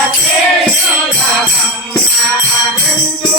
Ram Ram